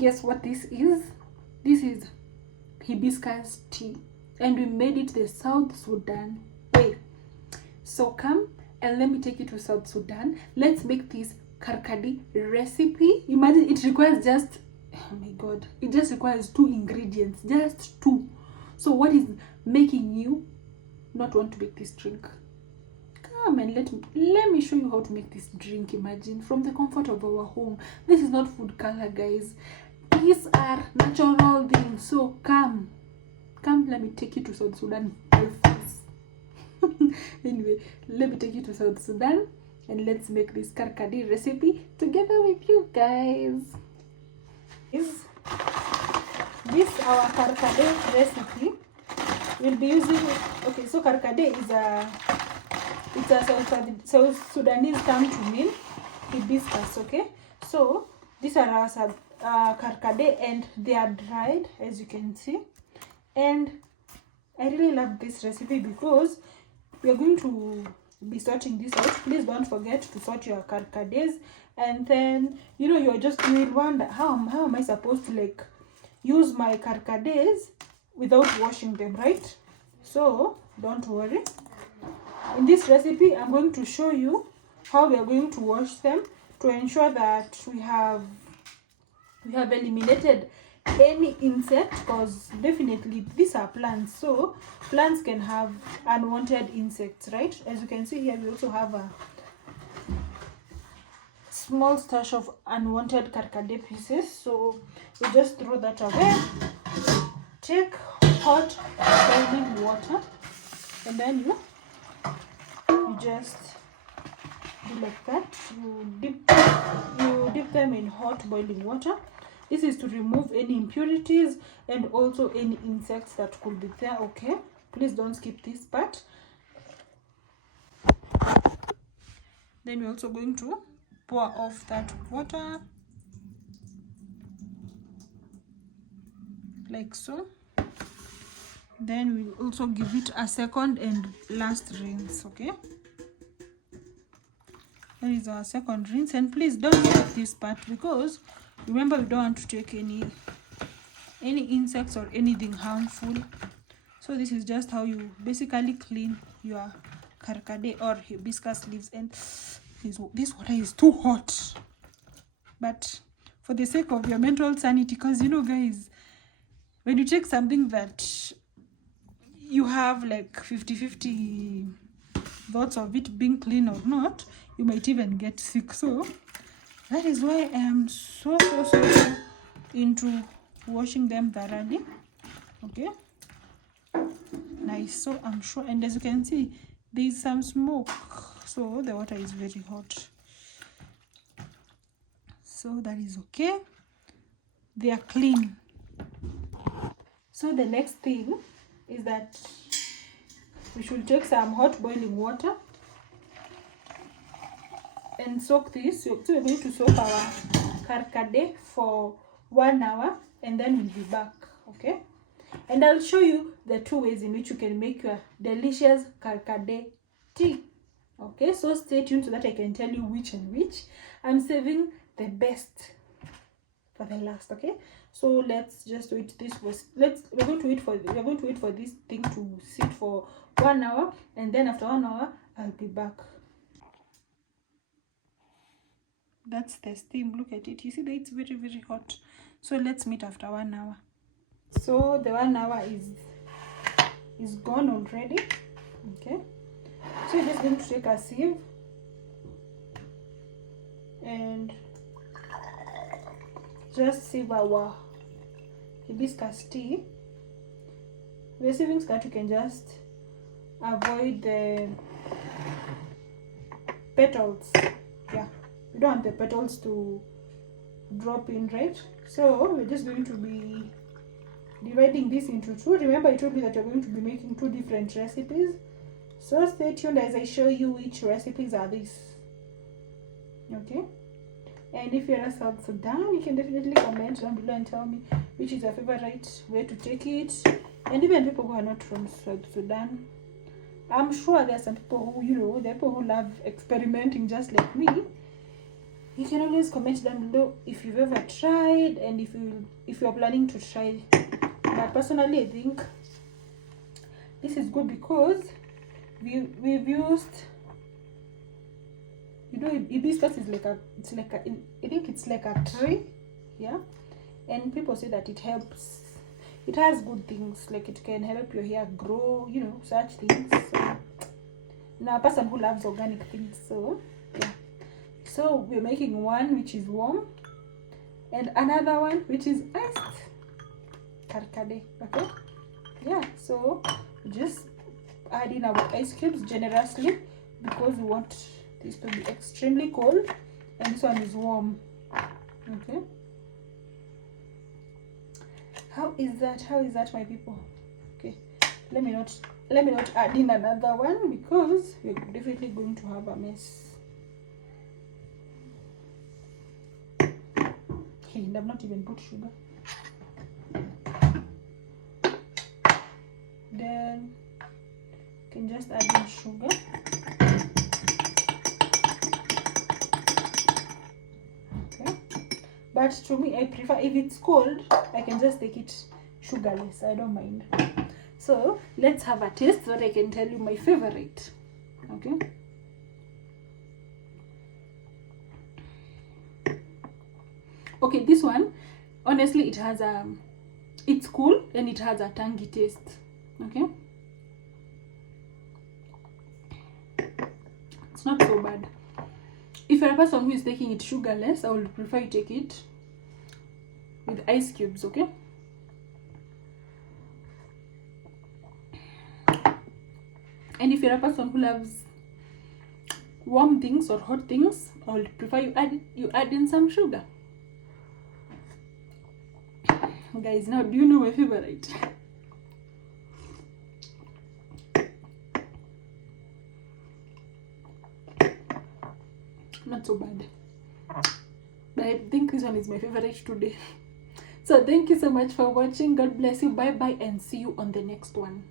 guess what this is? This is hibiscus tea, and we made it the South Sudan way. So come and let me take you to South Sudan. Let's make this Karkade recipe. Imagine it requires just, oh my god, it just requires 2 ingredients, just 2. So what is making you not want to make this drink? Come and let me show you how to make this drink. Imagine, from the comfort of our home. This is not food color, guys. These are natural things. So come, let me take you to South Sudan. Anyway, let me take you to South Sudan and let's make this Karkade recipe together with you guys. This our Karkade recipe. We'll be using, okay, so Karkade is a South Sudanese term to mean hibiscus. Okay, so these are our Karkade, and they are dried, as you can see. And I really love this recipe because we are going to be sorting this out. Please don't forget to sort your Karkades, and then you will wonder how am I supposed to like use my Karkades without washing them, right? So don't worry. In this recipe, I'm going to show you how we are going to wash them to ensure that we have eliminated any insect, because definitely these are plants, so plants can have unwanted insects, right? As you can see here, we also have a small stash of unwanted Karkade pieces, so we just throw that away. Take hot boiling water, and then you just do like that. You dip them in hot boiling water. This is to remove any impurities and also any insects that could be there. Okay, please don't skip this part. Then we're also going to pour off that water like so. Then we'll also give it a second and last rinse. Okay, that is our second rinse, and please don't skip this part because remember, we don't want to take any insects or anything harmful. So this is just how you basically clean your Karkade or hibiscus leaves. And this water is too hot, but for the sake of your mental sanity, because guys, when you take something that you have like 50-50 thoughts of it being clean or not, you might even get sick. So that is why I am so into washing them thoroughly. Okay, nice. So I'm sure, and as you can see, there is some smoke, so the water is very hot. So that is okay, they are clean. So the next thing is that we should take some hot boiling water and soak this. So we're going to soak our Karkade for 1 hour, and then we'll be back. Okay, and I'll show you the 2 ways in which you can make your delicious Karkade tea. Okay, so stay tuned so that I can tell you which and which. I'm saving the best for the last. Okay, so let's just wait. We're going to wait for this thing to sit for 1 hour, and then after 1 hour I'll be back. That's the steam. Look at it. You see that it's very hot. So let's meet after 1 hour. So the 1 hour is gone already. Okay, so you're just going to take a sieve and just sieve our hibiscus tea. The sieving skirt, you can just avoid the petals. Yeah, we don't want the petals to drop in, right? So we're just going to be dividing this into 2. Remember, I told you that we're going to be making 2 different recipes, so stay tuned as I show you which recipes are these. Okay, and if you're in South Sudan, you can definitely comment down below and tell me which is your favorite way to take it. And even people who are not from South Sudan, I'm sure there are some people who, the people who love experimenting just like me. You can always comment down below if you've ever tried and if you're planning to try. But personally, I think this is good because we've used, you know, hibiscus is like a, I think it's like a tree, yeah, and people say that it helps, it has good things, like it can help your hair grow, you know, such things. So now, a person who loves organic things, so yeah. So we're making one which is warm and another one which is iced karkade. Okay, yeah, so just add in our ice cubes generously because we want this to be extremely cold, and this one is warm. Okay, how is that, my people? Okay, let me not add in another one because we're definitely going to have a mess. Hey, and I've not even put sugar. Then you can just add in sugar. Okay, but to me, I prefer, if it's cold, I can just take it sugarless. I don't mind. So let's have a taste so that I can tell you my favorite. Okay. Okay, this one, honestly, it has it's cool and it has a tangy taste. Okay, it's not so bad. If you're a person who is taking it sugarless, I would prefer you take it with ice cubes. Okay, and if you're a person who loves warm things or hot things, I would prefer you add in some sugar. Guys, now do you know my favorite? Not so bad, but I think this one is my favorite today. So thank you so much for watching. God bless you. Bye bye, and see you on the next one.